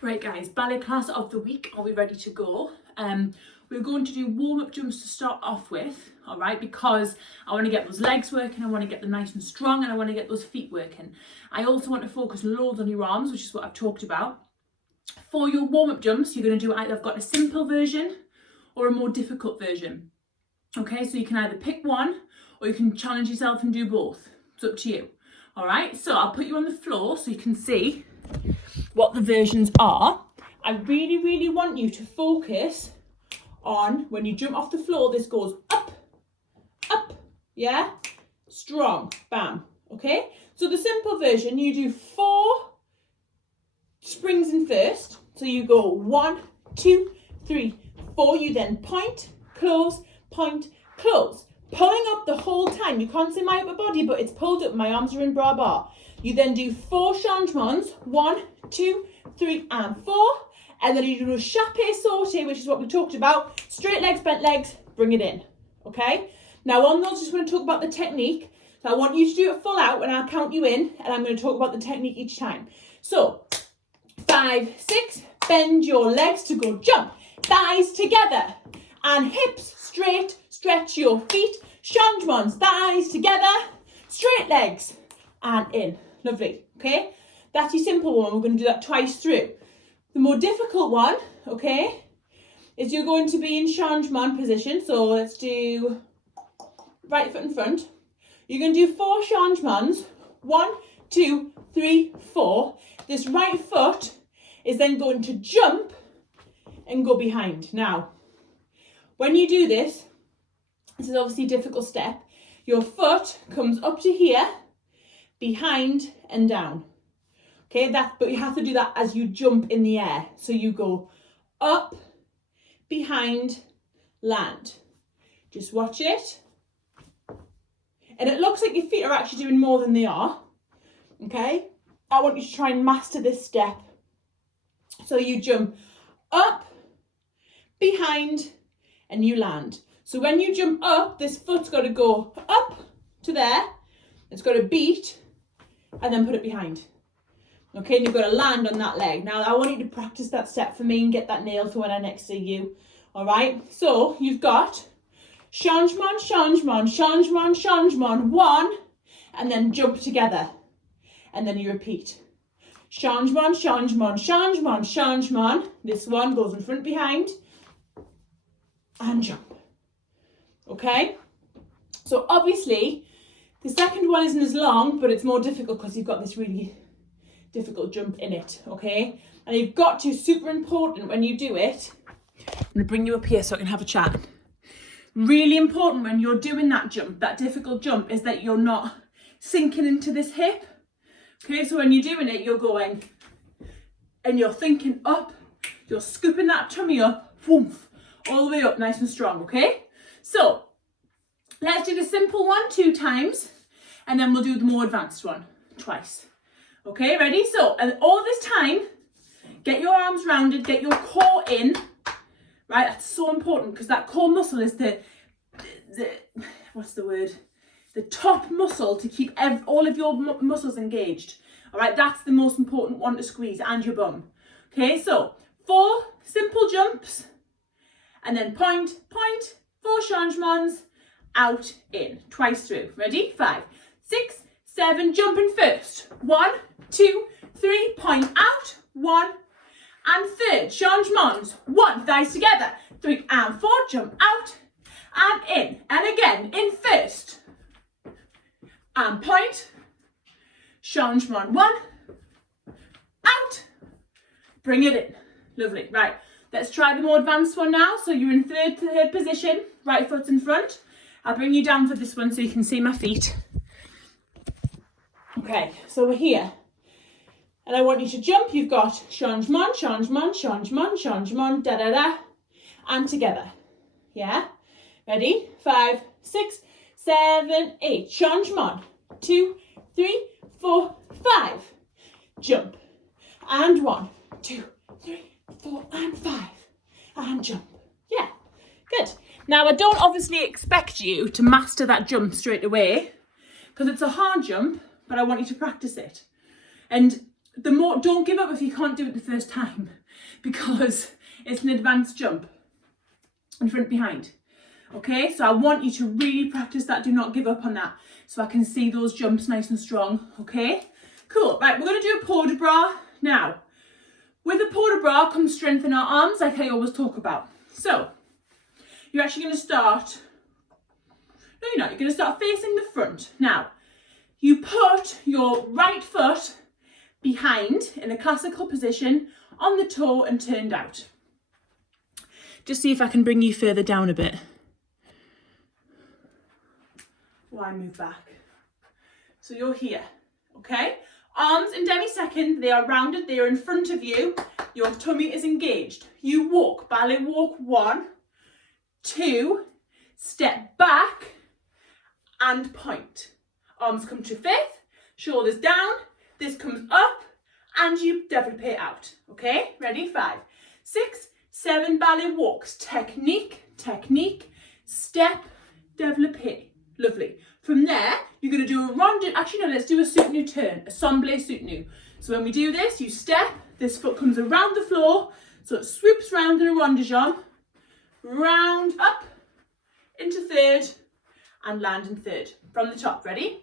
Right guys, ballet class of the week. Are we ready to go? We're going to do warm-up jumps to start off with, all right, because I want to get those legs working, I want to get them nice and strong, and I want to get those feet working. I also want to focus loads on your arms, which is what I've talked about. For your warm-up jumps, you're going to do either I've got a simple version or a more difficult version. Okay, so you can either pick one or you can challenge yourself and do both. It's up to you. All right, so I'll put you on the floor so you can see what the versions are. I really want you to focus on when you jump off the floor, this goes up, up, yeah? Strong, bam, okay? So the simple version, you do 4 springs in first. So you go 1, 2, 3, 4. You then point, close, pulling up the whole time. You can't see my upper body, but it's pulled up. My arms are in bra bar. You then do 4 changements, 1, 2, 3, and 4. And then you do a chappé sauté, which is what we talked about. Straight legs, bent legs, bring it in, okay? Now on those, I just want to talk about the technique. So I want you to do it full out when I'll count you in, and I'm going to talk about the technique each time. So 5, 6, bend your legs to go jump. Thighs together and hips straight, stretch your feet. Changements, thighs together, straight legs and in. Lovely, okay? That's your simple one. We're going to do that twice through. The more difficult one, okay, is you're going to be in changement position. So let's do right foot in front. You're going to do 4 changements. 1, 2, 3, 4. This right foot is then going to jump and go behind. Now, when you do this, this is obviously a difficult step. Your foot comes up to here, behind and down. Okay, but you have to do that as you jump in the air. So you go up, behind, land. Just watch it. And it looks like your feet are actually doing more than they are. Okay, I want you to try and master this step. So you jump up, behind, and you land. So when you jump up, this foot's got to go up to there. It's got to beat and then put it behind. Okay, and you've got to land on that leg. Now, I want you to practice that step for me and get that nailed for when I next see you. All right, so you've got changement, changement, changement, changement, 1, and then jump together. And then you repeat. Changement, changement, changement, changement. This one goes in front, behind, and jump. Okay, so obviously the second one isn't as long, but it's more difficult because you've got this really difficult jump in it, okay? And you've got to, super important when you do it, I'm going to bring you up here so I can have a chat. Really important when you're doing that jump, that difficult jump, is that you're not sinking into this hip. Okay, so when you're doing it, you're going and you're thinking up, you're scooping that tummy up, whoomph, all the way up nice and strong, okay? So let's do the simple one 2 times, and then we'll do the more advanced one twice. Okay, ready? So, and all this time, get your arms rounded, get your core in, right? That's so important because that core muscle is the what's the word? The top muscle to keep all of your muscles engaged. All right, that's the most important one to squeeze, and your bum. Okay, so 4 simple jumps, and then point, 4 changements, out, in, twice through. Ready? 5, 6, 7, jumping first. 1, 2, 3, point out, 1, and third, changements. 1, thighs together, 3 and 4, jump out, and in, and again, in first, and point, changement 1, out, bring it in. Lovely, right. Let's try the more advanced one now. So you're in third position, right foot's in front. I'll bring you down for this one so you can see my feet. Okay, so we're here. And I want you to jump. You've got changement, changement, changement, changement, da-da-da, and together. Yeah? Ready? 5, 6, 7, 8. Changement. 2, 3, 4, 5. Jump. And 1, 2, 3, 4, and 5. And jump. Yeah, good. Now, I don't obviously expect you to master that jump straight away because it's a hard jump, but I want you to practice it. And don't give up if you can't do it the first time, because it's an advanced jump in front behind. Okay, so I want you to really practice that. Do not give up on that, so I can see those jumps nice and strong. Okay, cool. Right, we're going to do a port de bras now. With a port de bras comes strength in our arms, like I always talk about. So you're actually going to start, no you're not, you're going to start facing the front. Now, you put your right foot behind in a classical position on the toe and turned out. Just see if I can bring you further down a bit. Why move back? So you're here, okay? Arms in demi-second, they are rounded, they are in front of you. Your tummy is engaged. You walk, ballet walk, 1, 2, step back and point. Arms come to fifth, shoulders down, this comes up and you développé out, okay? Ready? 5, 6, 7, ballet walks. Technique, technique, step, développé. Lovely. From there, you're going to do a rondin. Actually, no, let's do a soutenu turn, a semblé soutenu. So when we do this, you step, this foot comes around the floor, so it swoops round in a rondinjambe, round up into third, and land in third. From the top, ready?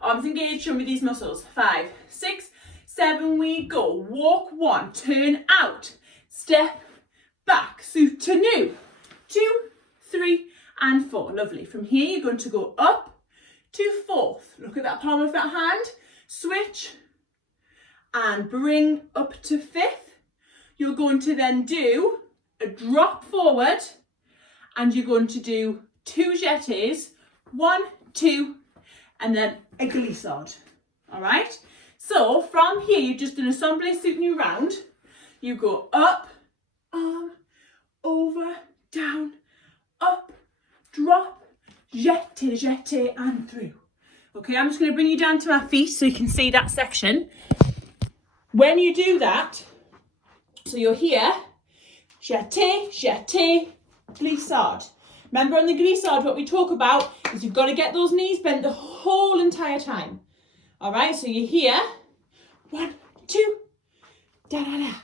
Arms engaged, show me these muscles. 5, 6, 7, we go. Walk 1, turn out, step back, soutenu, 2, 3, and 4. Lovely. From here, you're going to go up to fourth. Look at that palm of that hand. Switch and bring up to fifth. You're going to then do a drop forward and you're going to do 2 jetés, 1, 2, and then a glissade. All right. So from here, you've just done a semblé soutenu round. You go up, arm, over, down, up, drop, jeté, jeté, and through. Okay, I'm just going to bring you down to my feet so you can see that section. When you do that, so you're here, jeté, jeté, glissade. Remember on the glissade, what we talk about is you've got to get those knees bent the whole entire time. All right, so you're here, 1, 2, da da da.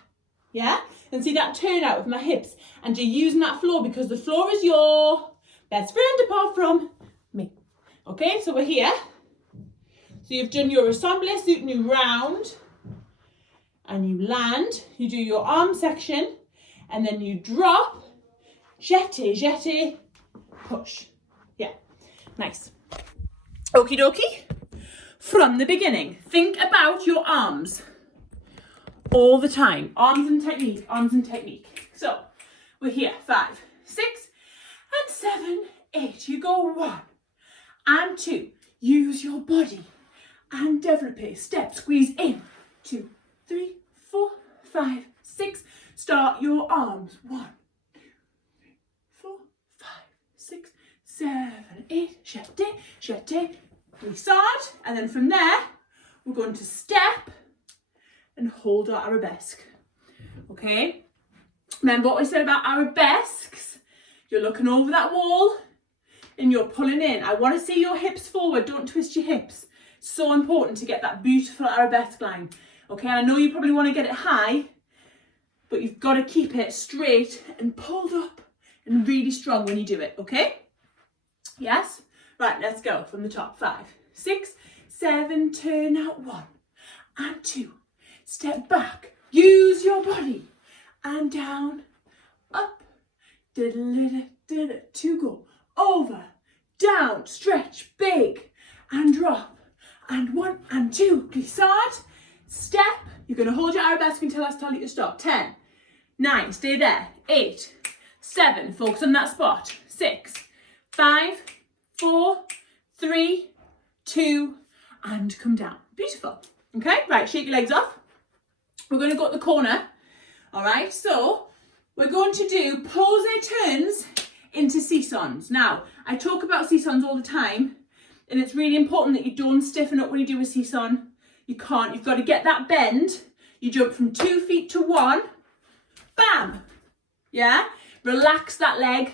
Yeah, and see that turn out with my hips, and you're using that floor because the floor is your best friend apart from me. Okay, so we're here. So you've done your semblé soutenu round, and you land. You do your arm section, and then you drop, jeté, jeté, push. Yeah, nice. Okie dokie. From the beginning, think about your arms all the time. Arms and technique, arms and technique. So we're here, 5, 6, and 7, 8. You go 1 and 2. Use your body and développé. Step, squeeze in. 2, 3, 4, 5, 6. Start your arms. 1, 2, 3, 4, 5, 6, 7, 8. Jeté, jeté, glissade. And then from there, we're going to step and hold our arabesque. Okay? Remember what we said about arabesques? You're looking over that wall and you're pulling in. I want to see your hips forward. Don't twist your hips. So important to get that beautiful arabesque line. Okay, I know you probably want to get it high, but you've got to keep it straight and pulled up and really strong when you do it. Okay? Yes? Right, let's go from the top. 5, 6, 7, turn out 1 and 2. Step back. Use your body. And down, up, 2 go, over, down, stretch, big, and drop, and 1 and 2, glissade, step, you're going to hold your arabesque until I tell you to stop, 10, 9, stay there, 8, 7, focus on that spot, 6, 5, 4, 3, 2, and come down, beautiful, okay, right, shake your legs off, we're going to go at the corner. All right, so we're going to do posé turns into sissons. Now, I talk about sissons all the time, and it's really important that you don't stiffen up when you do a sisson. You can't, you've got to get that bend. You jump from 2 feet to 1, bam, yeah? Relax that leg.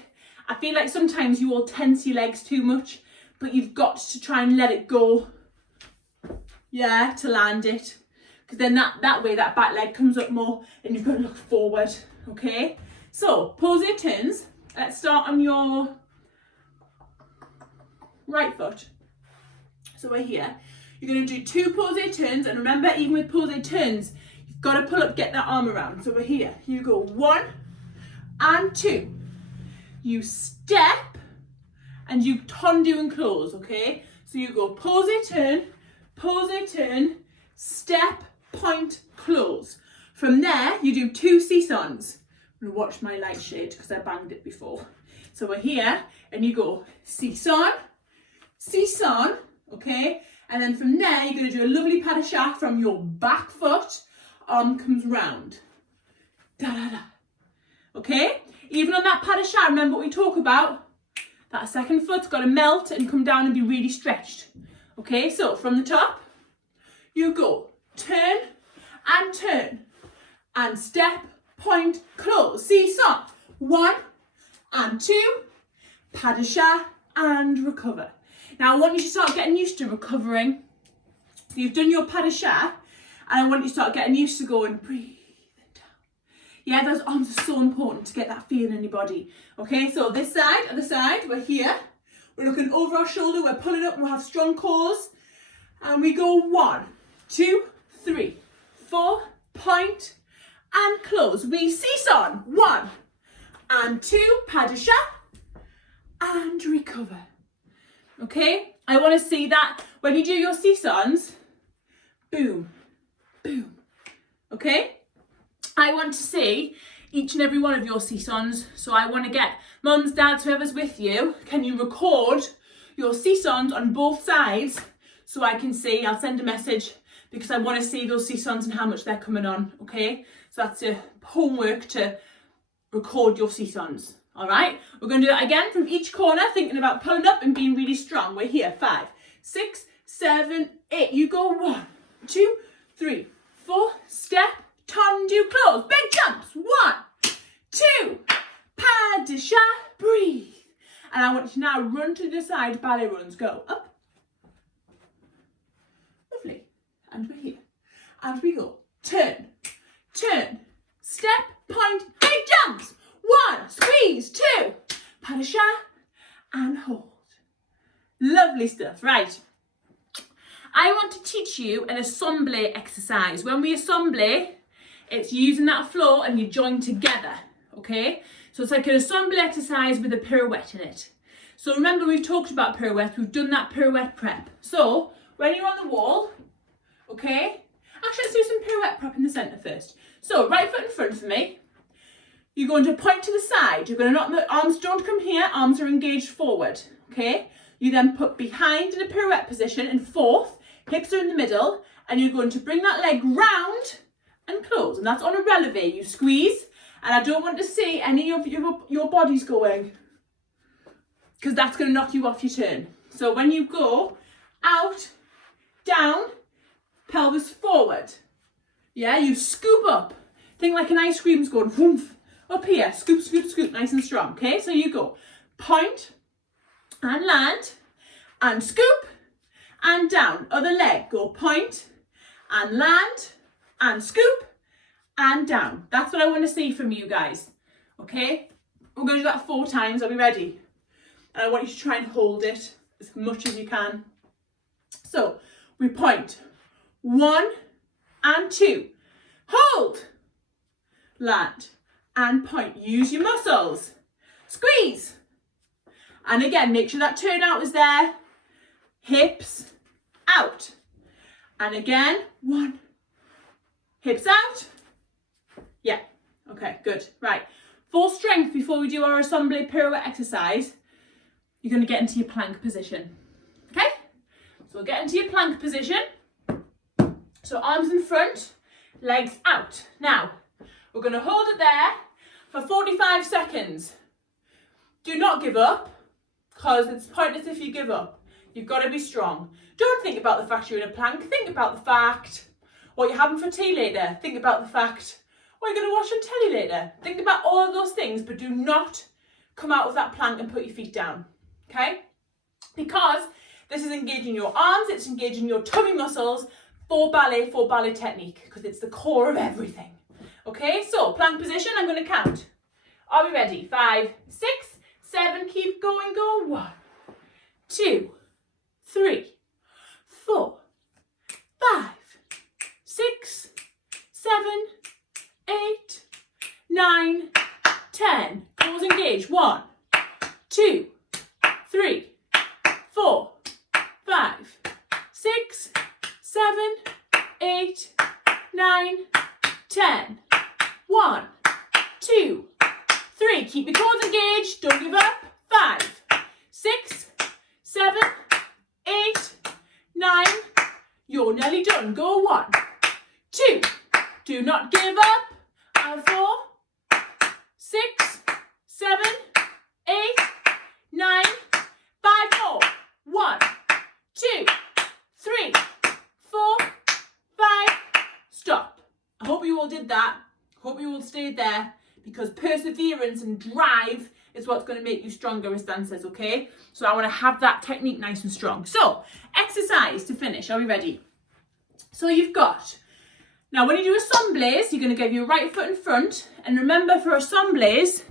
I feel like sometimes you all tense your legs too much, but you've got to try and let it go, yeah, to land it. because then that way that back leg comes up more and you've got to look forward, okay? So posé turns. Let's start on your right foot. So we're here. You're going to do 2 posé turns, and remember, even with posé turns, you've got to pull up, get that arm around. So we're here. You go 1 and 2. You step and you tendu and close, okay? So you go posé turn, step, point, close. From there, you do 2 seesaws. I'm going to watch my light shade because I banged it before. So we're here and you go seesaw, okay? And then from there, you're going to do a lovely pas de chat from your back foot. Arm comes round. Da da da. Okay? Even on that pas de chat, remember what we talk about? That second foot's got to melt and come down and be really stretched. Okay, so from the top, you go turn and step, point, close. Seesaw. 1 and 2, pas de chat and recover. Now I want you to start getting used to recovering. So you've done your pas de chat, and I want you to start getting used to going breathe down. Yeah, those arms are so important to get that feeling in your body. Okay, so this side, other side, we're here. We're looking over our shoulder, we're pulling up, and we'll have strong cores. And we go 1, 2, 3, 4, point, and close. We seesaw. 1 and 2, pas de chat, and recover. Okay, I want to see that when you do your seesaws, boom, boom, okay? I want to see each and every one of your seesaws, so I want to get mums, dads, whoever's with you, can you record your seesaws on both sides so I can see, I'll send a message because I want to see those seesaws and how much they're coming on, okay? So that's your homework to record your seesaws. All right, we're going to do that again from each corner, thinking about pulling up and being really strong. We're here, 5, 6, 7, 8. You go 1, 2, 3, 4, step, tendu, close. Big jumps. 1, 2, pas de chat, breathe. And I want you to now run to the side, ballet runs. Go up. Lovely. And we're here. And we go. Turn, step, point, big jumps. 1, squeeze, 2, pas de chat, and hold. Lovely stuff. Right. I want to teach you an assemblée exercise. When we assemble, it's using that floor and you join together, okay? So it's like an assemblée exercise with a pirouette in it. So remember, we've talked about pirouette. We've done that pirouette prep. So when you're on the wall, okay? Actually, let's do some pirouette prep in the centre first. So right foot in front for me. You're going to point to the side. You're going to knock the arms, don't come here, arms are engaged forward, okay? You then put behind in a pirouette position and 4th, hips are in the middle, and you're going to bring that leg round and close. And that's on a releve. You squeeze, and I don't want to see any of your bodies going, because that's going to knock you off your turn. So when you go out, down, pelvis forward, yeah, you scoop up. Think like an ice cream's going whoomph. Up here, scoop, scoop, scoop, nice and strong, okay? So you go point and land and scoop and down. Other leg, go point and land and scoop and down. That's what I want to see from you guys, okay? We're going to do that 4 times. Are we ready? And I want you to try and hold it as much as you can. So we point 1 and 2. Hold, land, and point. Use your muscles. Squeeze. And again, make sure that turnout is there. Hips out. And again, 1. Hips out. Yeah. Okay, good. Right. For strength, before we do our assemblée pirouette exercise, you're going to get into your plank position. Okay? So get into your plank position. So arms in front, legs out. Now, we're going to hold it there for 45 seconds. Do not give up, because it's pointless if you give up. You've got to be strong. Don't think about the fact you're in a plank. Think about the fact what you're having for tea later. Think about the fact what you're going to watch on telly later. Think about all of those things, but do not come out of that plank and put your feet down. Okay? Because this is engaging your arms, it's engaging your tummy muscles for ballet technique, because it's the core of everything. Okay, so plank position, I'm going to count. Are we ready? 5, 6, 7, keep going, go. 1, 2, 3, 4, 5, 6, 7, 8, 9, 10. Pause, engage. 1, 2, 3, 4, 5, 6, 7, 8, 9, 10. 1, 2, 3. Keep your quads engaged. Don't give up. 5, 6, 7, 8, 9. You're nearly done. Go. 1, 2. Do not give up. And 4, 6, 7, 8, 9, 5 more. 1, 2, 3, 4, 5. Stop. I hope you all did that. Hope you all stayed there, because perseverance and drive is what's going to make you stronger as dancers, okay? So I want to have that technique nice and strong. So, exercise to finish. Are we ready? So you've got, now when you do a sombraise, you're going to give your right foot in front. And remember, for a sombraise,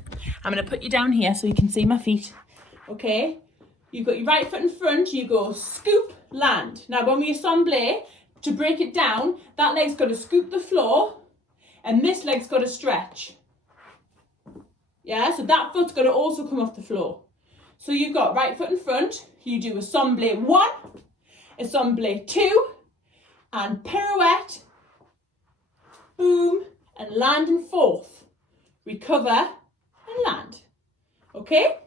I'm going to put you down here so you can see my feet. Okay? You've got your right foot in front, you go scoop, land. Now when we sombraise, to break it down, that leg's got to scoop the floor and this leg's got to stretch. Yeah, so that foot's got to also come off the floor. So you've got right foot in front, you do a sombraise 1, a sombraise 2, and pirouette, boom, and land in 4th. Recover and land. Okay?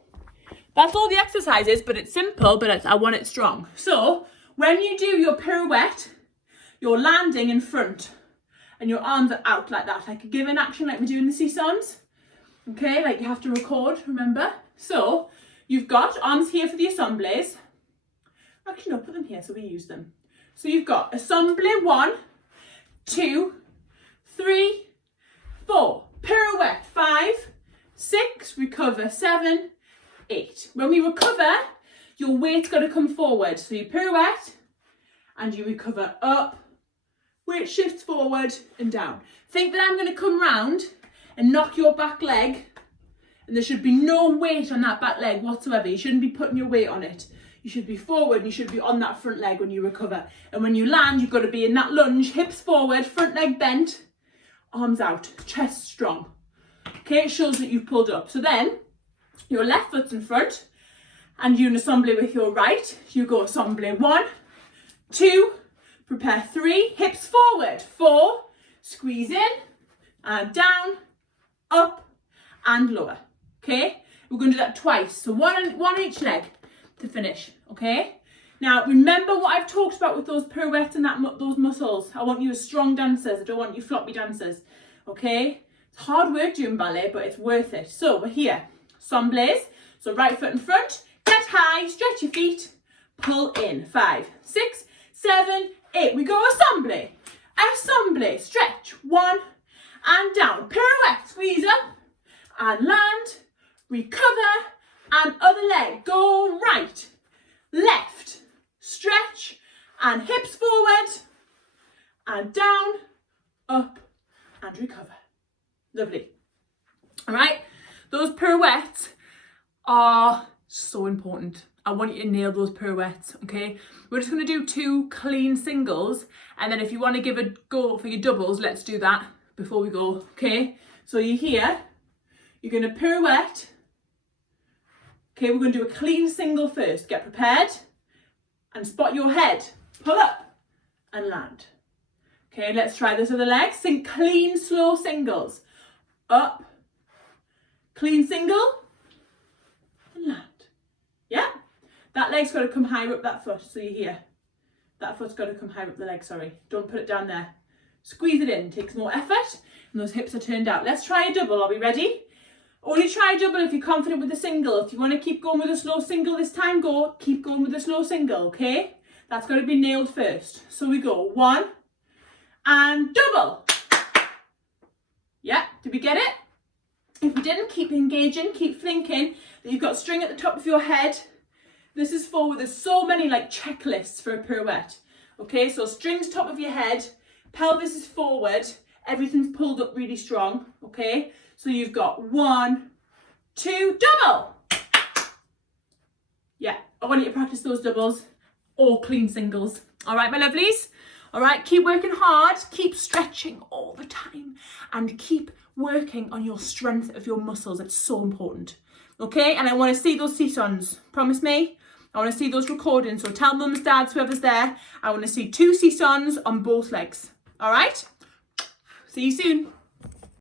That's all the exercises, but it's simple, but I want it strong. So when you do your pirouette, you're landing in front and your arms are out like that, like a given action like we do in the seesaws. Okay, like you have to record, remember? So you've got arms here for the sombraise. Actually, no, put them here so we use them. So you've got a sombraise 1, 2, 3, 4. Pirouette 5, 6, recover 7, 8. When we recover, your weight's got to come forward. So you pirouette and you recover up, weight shifts forward and down. Think that I'm going to come round and knock your back leg, and there should be no weight on that back leg whatsoever. You shouldn't be putting your weight on it. You should be forward, you should be on that front leg when you recover. And when you land, you've got to be in that lunge, hips forward, front leg bent, arms out, chest strong. Okay, it shows that you've pulled up. So then, your left foot's in front, and you're in a sombraise with your right. You go sombraise 1, 2, prepare 3, hips forward, 4, squeeze in, and down, up, and lower. Okay, we're going to do that twice. So one on each leg to finish. Okay. Now remember what I've talked about with those pirouettes and those muscles. I want you as strong dancers. I don't want you floppy dancers. Okay. It's hard work doing ballet, but it's worth it. So we're here. Sombraise. So right foot in front. Get high. Stretch your feet. Pull in. 5, 6, 7, 8. We go a sombraise. A sombraise. Stretch. 1 and down. Pirouette. Squeeze up and land. Recover and other leg. Go right, left, stretch and hips forward and down, up and recover. Lovely. All right, those pirouettes are so important. I want you to nail those pirouettes, okay? We're just going to do 2 clean singles, and then if you want to give a go for your doubles, let's do that before we go, okay? So you're here, you're going to pirouette. Okay, we're going to do a clean single first. Get prepared and spot your head. Pull up and land. Okay, let's try this other leg. Sing clean, slow singles. Up, clean single, and land. Yeah, that leg's got to come higher up that foot, so you're here. That foot's got to come higher up the leg, sorry. Don't put it down there. Squeeze it in, takes more effort, and those hips are turned out. Let's try a double, are we ready? Only try a double if you're confident with the single. If you want to keep going with a slow single this time, keep going with a slow single, okay? That's got to be nailed first. So we go 1 and double. Yeah, did we get it? If we didn't, keep engaging, keep thinking that you've got string at the top of your head. This is forward. There's so many like checklists for a pirouette, Okay, so strings top of your head, pelvis is forward, everything's pulled up really strong. Okay, so you've got 1, 2, double. Yeah, I want you to practice those doubles or clean singles. All right, my lovelies. All right, keep working hard, keep stretching all the time, and keep working on your strength of your muscles. It's so important. Okay, and I want to see those seesons. Promise me? I want to see those recordings. So tell mums, dads, whoever's there, I want to see 2 seesons on both legs. All right? See you soon.